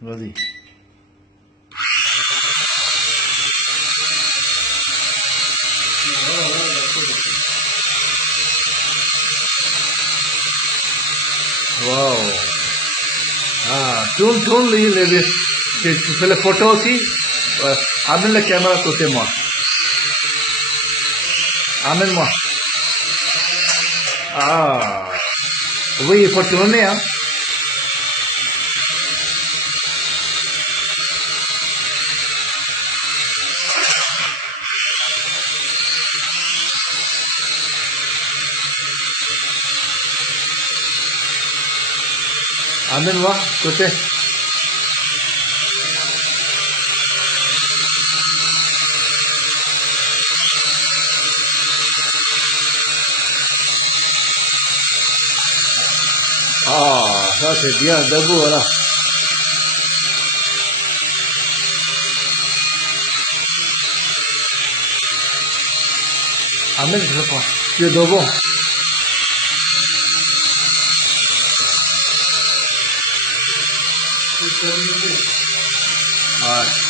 Vas-y. Wow. Don't leave le photo aussi. Amène la caméra côté moi. Amène-moi. Ah. Oui, il faut tourner, hein. Amène-moi côté. Ah, ça c'est bien, debout, voilà. Amène, je prends. Tu es debout. Ouais.